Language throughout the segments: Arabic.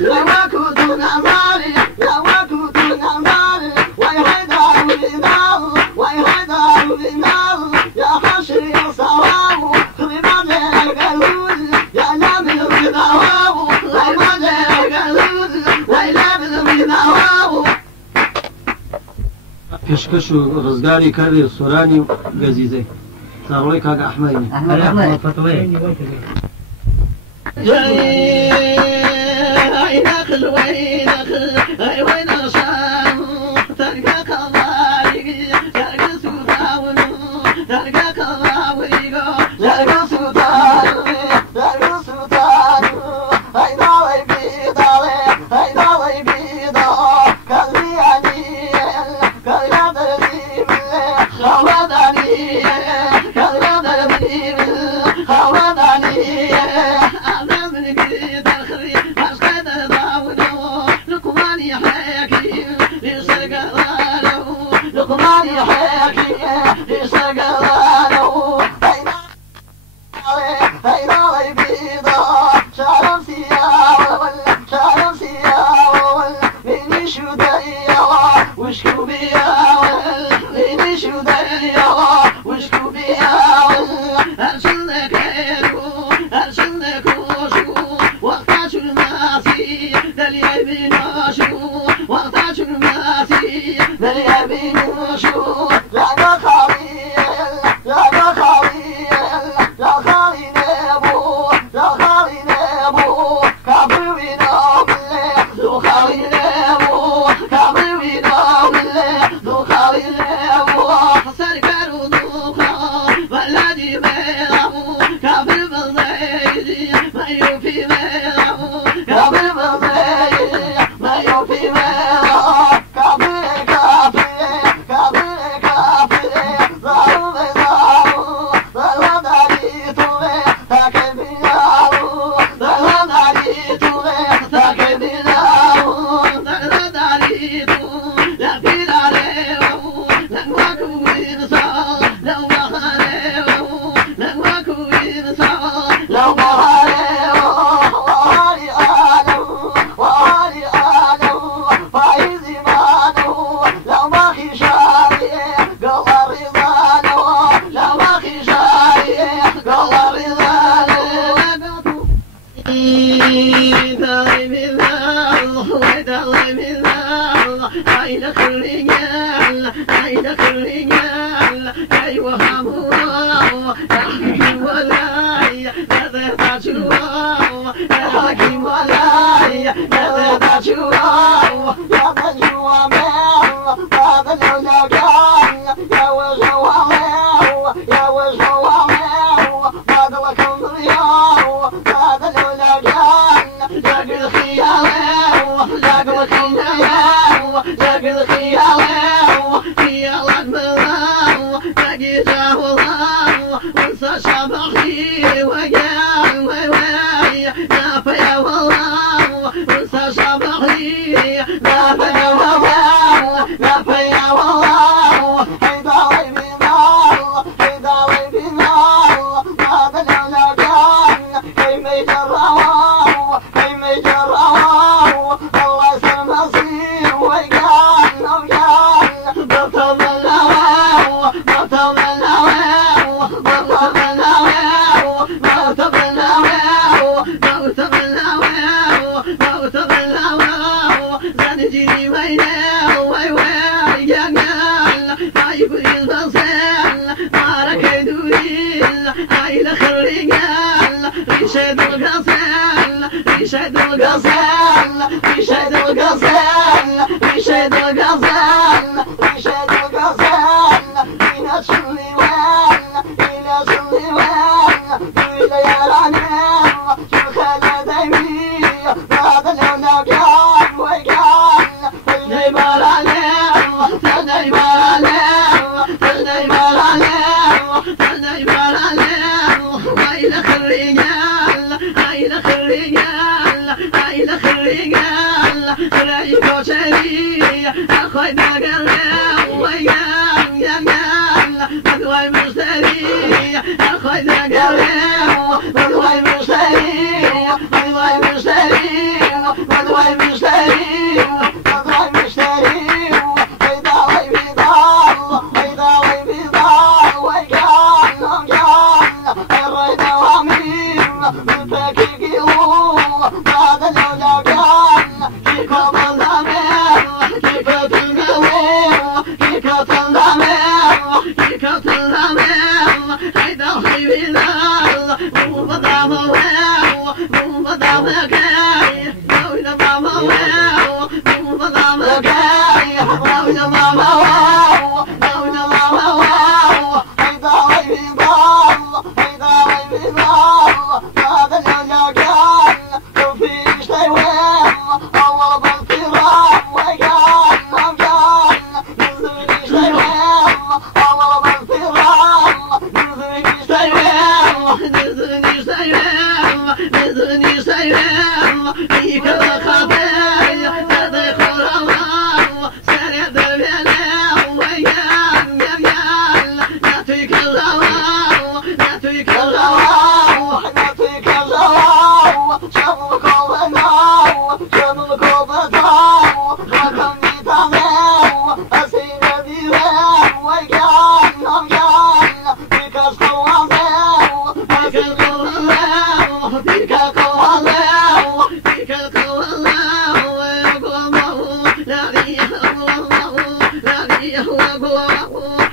لا پێشکەش و ڕزگاری کاری سۆرانی و گەزیزەی چاڕۆی کاگە ئەحمەدی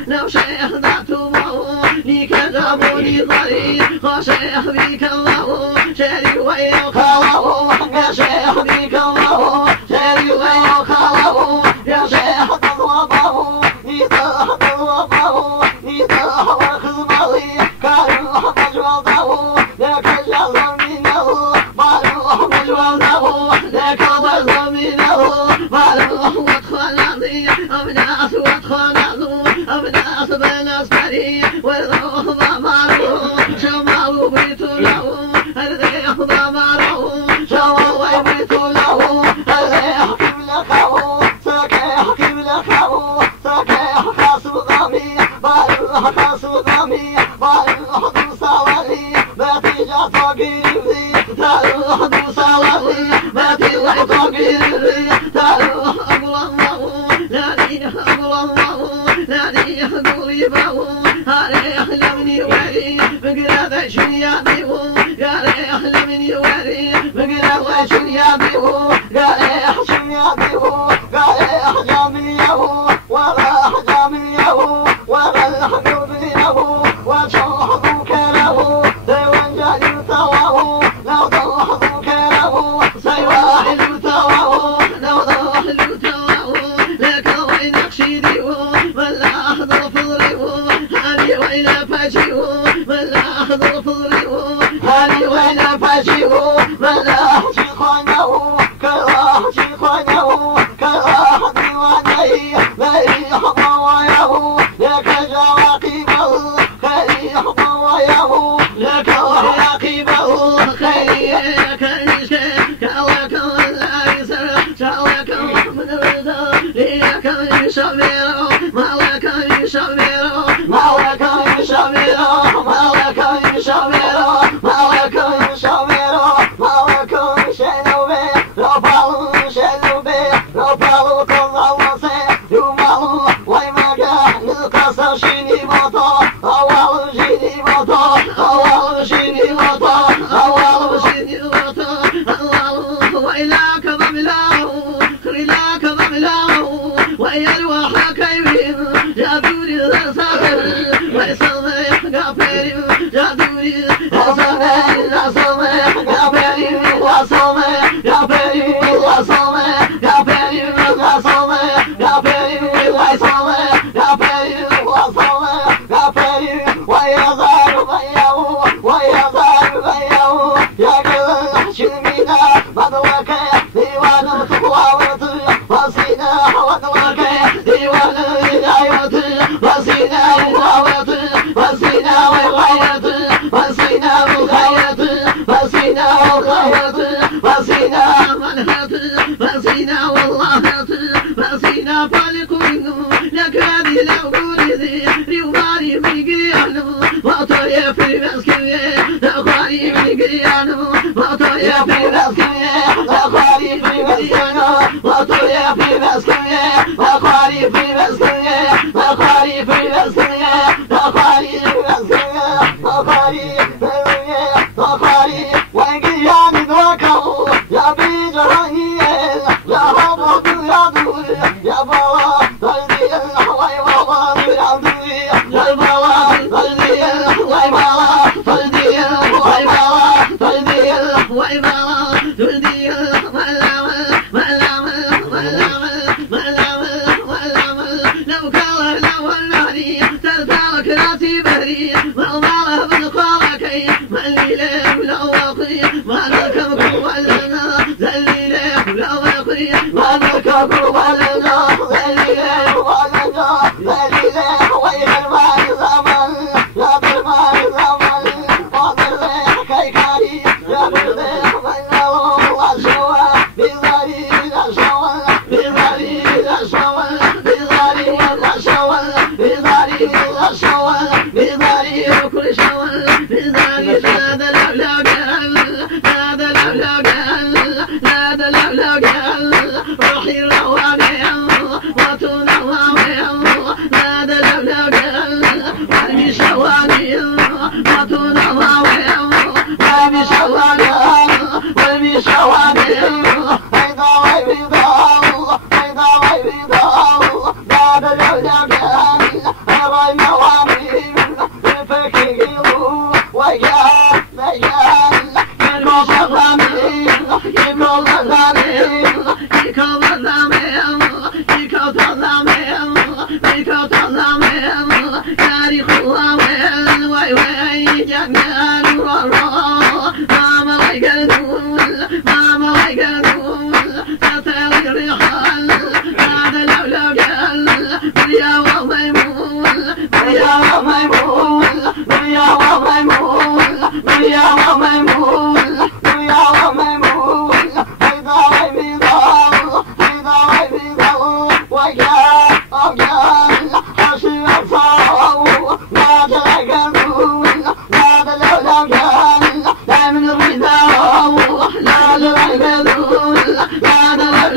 لو شيخناته لي كذبوني ضريق وشيخ بك الله شاري وياك الله يا شيخ بك الله شاري وياك الله يا شيخ تضربه يتضربه يتضرب مالي كان مجوده لك جل منه بارو مجوده لك ضل منه بارو وادخلني أبناس وادخلني أبناس بالأسفري والروح ضمره شمال بيت له الريح ضمره شمال بيت له الريح كبلخه سكيح كبلخه سكيح خاص ضمي بارو خاص ضمي بارو دوسالي باتيجا توقيري تارو دوسالي باتيجا توقيري تارو أقول الله لا إله إلا الله لا يهدوني باو هاري أحلمني وري مقرأ شنيا بيو قال أحلمني وري مقرأ شنيا بيو قال شنيا بيو قال أحجامني يهو ولا أحجامني يهو ولا الحبيب يهو وشوحظ كره سيوان جالي تواهو لو ضوحظ كره سيواحد تواهو لو ضوحظ تواهو لك وين أخشيدي ولا أحضر فضريه هاني وين فاشيه ولا أحضر فضريه هاني وين فاشيه ولا أحشي خانه كراح شي خانه كراح ديوانيه لا يحضر وياه لك جواقبه خير يحضر وياه لك عواقبه خير كلك لا يسر شالك من الرضا ليك يشبره ما لك يشبره ما لك يشبره ما لك يشبره ما لك يشبره ما لك يشنوبه رفعوا شنوبه رفعوا كل يومه وما كان القصر شيني بطا أول شيني بطا أول شيني بطا أول شيني بطا الله وإلاك ضملاه خلاك ضملاه ويا الواحة كيفين جادوري الرسافر ويصمح قافر جادوري وصمح وصمح قافر وصمح قافر وصمح قافر وصمح قافر وصمح قافر وصمح قافر ويظهر بياه ويظهر بياه يا قلب شمينا بدوك ديوان تقوى وصينا ودوك ديوان الهداية وصينا الهداية وصينا والغاية وصينا الغاية وصينا الغاية وصينا منهة وصينا والله وصينا فالق منه لك هذه العقول ذي ريوماري في قيانه وطوية في مسكية أخواني في قيانه وطوية في مسكية أخواني في مسكية وطوية في مسكية أخواني في مسكية أخواني في مسكية أخواني في مسكية أخواني في مسكية أخواني وقياني ذوكه يا بيجرانية يا هبط يا دول يا بابا ضلدي الحواي بابا يا دول يا بابا ضلدي الحواي بابا ضلدي الحواي بابا ضلدي الحواي بابا ضلدي الحواي بابا مالك أقول ولنا ذليل ولنا ذليل وين الماء زمن يا بالماء زمن وضرح كيكاري يا بالريح من الله شوى بذاري لا شوى بذاري لا شوى بذاري لا شوى بذاري لا شوى بذاري كل شوى بذاري لا دلع لا قال لا دلع لا قال لا دلع لا قال روحي رواني وتونا وامي لا دلع لا قال وارمي شواني وتونا وامي وارمي شواني وارمي شواني بيضا وبيضا بيضا وبيضا لا دلع لا قال راي موامي الفكي ويا ليال يبلغ الغامي يبلغ الغامي يكوض الغامي يكوض الغامي يكوض الغامي تاريخ الغامي وي وي جنان ورا ماما ويقدول ماما ويقدول تطير الرحال هذا الأولاد بريا وميمون بريا وميمون بريا وميمون بريا وميمون بريا وميمون بيضا وبيضا بيضا وبيضا ويا أبيان حشي الصاو لا تلقون لا تلقون لا من الرداء لا تلقون لا تلقون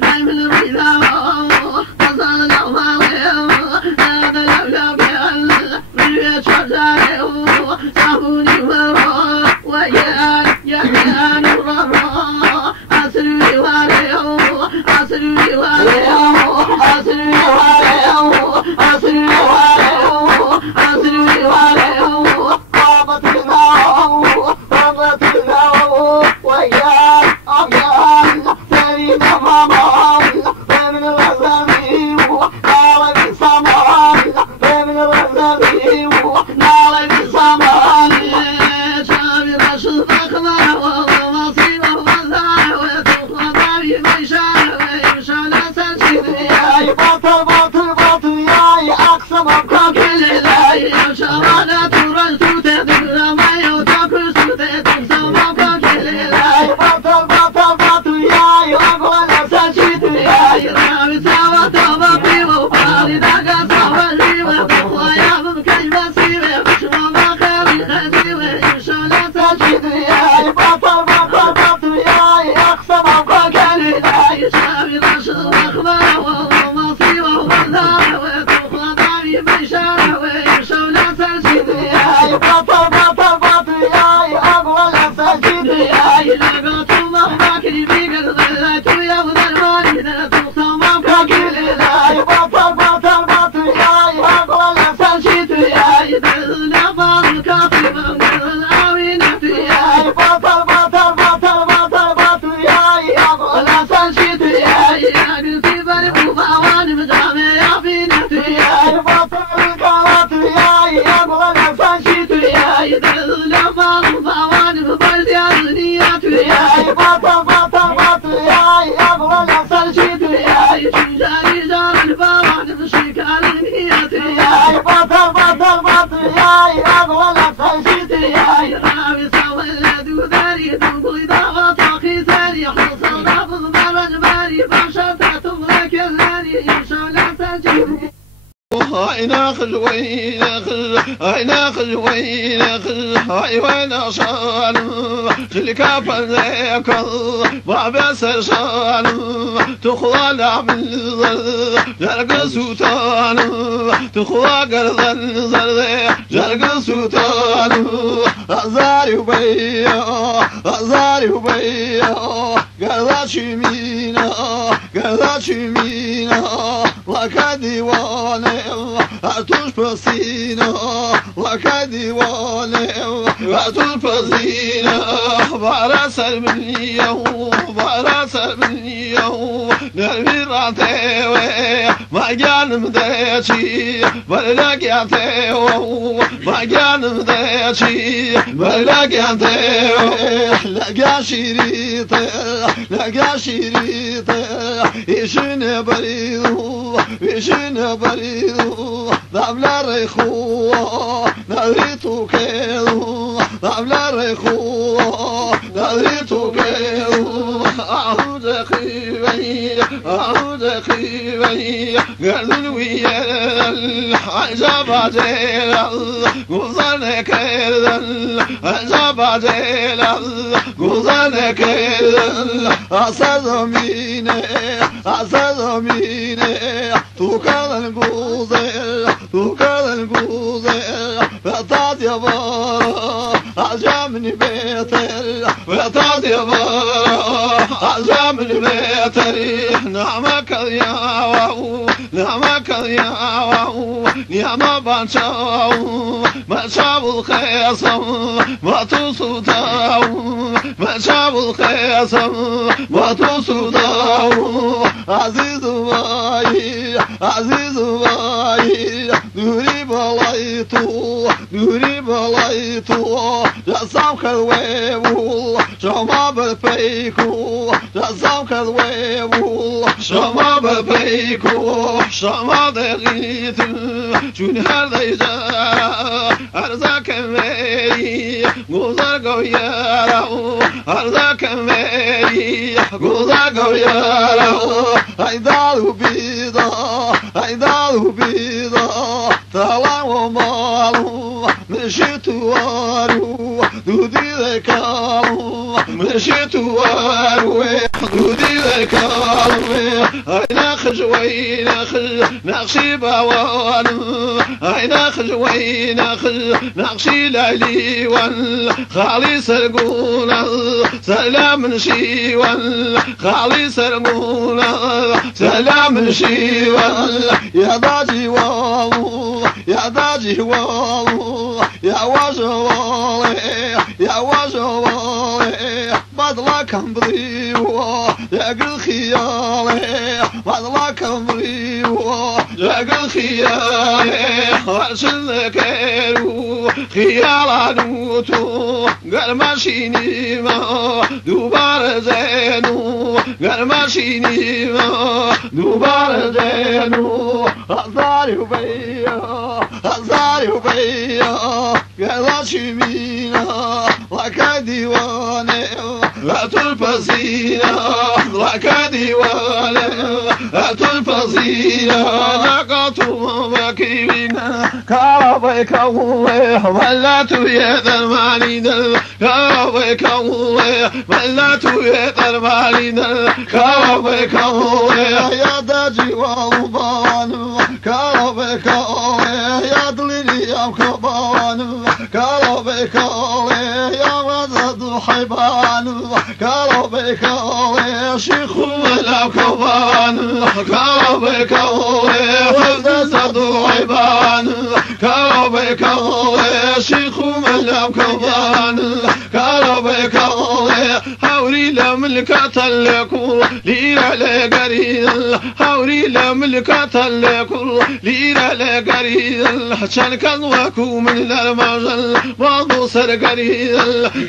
لا من الرداء تظل الأماليم لا تلقون ريت شجاعي صابوني مرة ويان يحيان الرمى أسري واريو أسري واريو أسري واريو أسري واريو أسري واريو طابت الناو طابت الناو ويان أبيان سريد مامان من الغزالي نار بالسمان من الغزالي نار بالسمان شامي رشد أخضر ومصيبه وضع وتخلط بميشان ويمشان سنشد ياي بطل بطل بطل ياي أقسم أبقى كل ذاي يمشى وانا ترشد تدبر ما يوتاكل سوتي تقسم أبقى كل ذاي بطل بطل بطل ياي أقوى سنشد ياي رامي سوا تبقي وفاري داقا سوا الريوة بطلع يابم كجبة سيوة بشما ما خيري خزيوة يمشان سنشد ياي بطل بطل بطل ياي أقسم أبقى كل ذاي شامي رشد أخضر ومصيبه وضع وتخلط بميشان ويمشان سنشد ياي بطل بطل بطل ياي أقوى سنشد ياي لقيت مهمك بيقل ظلت ويبضل ماني ذات صمامك كل ذاي بطل بطل بطل ياي أقوى سنشد ياي دل بعض كافيبا من العوينة ياي بطل بطل بطل بطل بطل ياي أقوى سنشد ياي أقلتي بريق وعوان مجامع يا بنتي ياي بطل الكوات ياي أقوى سنشد ياي دل بعض وعوان مبرد يا دنيات ياي بطل بطل بطل ياي أقوى سنشد ياي شجاري جار البوان مشيكال النيات ياي بطل بطل بطل ياي أقوى سنشد ياي رامي سوى الذو ذاري تنقل دعوة أخي ثاني حصل رفض برج باري باشرت تملك الثاني يمشى لا سنشد هاي ناخذ وين ناخذ وين هاي وين صار تلك فذاك ما بس صار تخوى من جرق سلطان تخوى قرض زرد جرق سلطان أزاري وبيا أزاري وبيا قرض شمينا قرض شمينا وكديواني أتوش بسينا وكديواني أتوش بسينا برس المنية برس المنية نرمي راتيوي ما جان مديتي بلك ياتيو ما جان مديتي بلك ياتيو لقى شريطي لقى شريطه يشن بريدو يشن بريدو ضبل ريخو نريتو كيدو ضبل ريخو نريتو كيدو أعود خيبي أعود خيبي قالوا ويا العجب جيل قوزن كيد العجب جيل قوزن كيد أصدميني توكل القوزل توكل القوزل فطاط يا بارا عجبني بيتر فطاط يا بارا عجبني بيتر نعمك يا واو نعمك يا واو نعم بانشاو ما شاو الخيصم ما تصداو ما شاو الخيصم ما تصداو عزيز باي عزيز باي نوري بلايتو جسام كالويبول شما بالبيكو جسام كالويبول شما بالبيكو شما دغيت شون هذا يجا أرزاك مي غوزار قويارو أرزاك مي غوزار قويارو هيدالو بيضا طلع ومالو مشيت وارو دودي ذكارو مشيت وارو دودي ذكارو هينا خجوي نقشي باوانو هينا خجوي نقشي لالي خالي سرقونا سلام شيوان خالي سرقونا سلام شيوان يا داجي والو يا داجي والو يا وجوالي يا وجوالي بدلك بريو يا قل خيالي بدلك بريو يا قل خيالي ارسل كيرو خيال نوتو قال ماشيني ما دوبار زينو قال ماشيني ما دوبار زينو هزاري وبيا قال شمينا لك ديواني لا تلفزينا لك ديواني لا تلفزينا نقطو مكيبنا كاربك الله ولا تيدر مالينا كاربك الله ولا تيدر مالينا كاربك الله يا داجي والبان كاربك الله يا دليلي يا كبان كاربك الله يا وزد حيبان كاربك الله شيخ ولا كبان كاربك الله وزد حيبان كاربك الله شيخ ولا كبان كاربك الله هوري لملكة لكو ليرا لقريل هوري لملكة لكو ليرا لقريل شان كان وكو من المجل بعضو سرقريل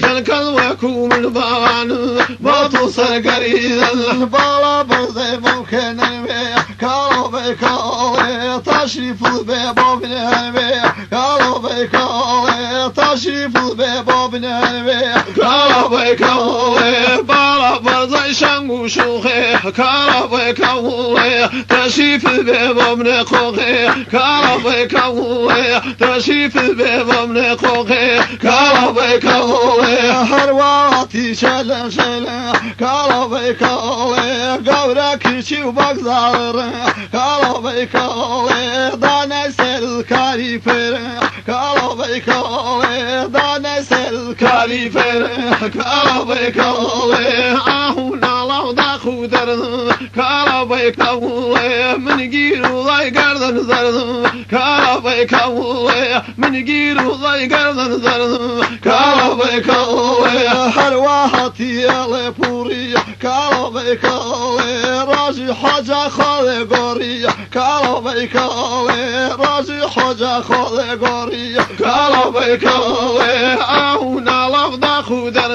شان كان وكو من بان بعضو سرقريل بالا برزي ممكن البيع كاربك الله تشريف البيبو من البيع كاربك الله تشريف البيبو من البيع كاربك الله بالا برزي شانقو شوخي كاربك الله تشريف البيبو من خوخي كاربك الله تشريف البيبو من خوخي كاربك الله هرواتي شلم كاربك الله قورك شيو بقزار كاربك الله داني سل كاريفر كاربك الله داني سل كاريفر كاربك الله عهونا لو داخو درن كاربك الله من جيرو ضاي قردن زرن كاربك الله من جيرو ضاي قردن زرن كاربك الله هرواتي يا بوري كاربك الله راجي حاجة خالي قوري كاربك الله راجي حاجة خالي قوري كاربك الله عهونا داخ در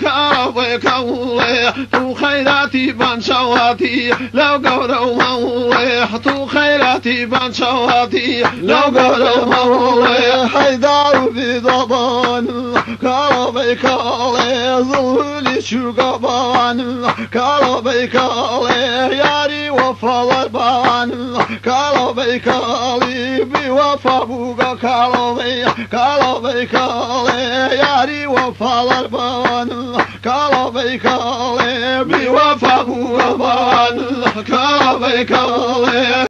كاربي كولي تو خيراتي بانشواتي لو قولوا مولي تو خيراتي بانشواتي لو قولوا مولي حيدار في ضبان كاربي كولي ظلولي شو قبان كاربي كولي ياري وفا البان كاربي كولي بوفا بوغا كاربي كولي ياري وفا البان كاربي كولي بوفا بوغا كاربي كولي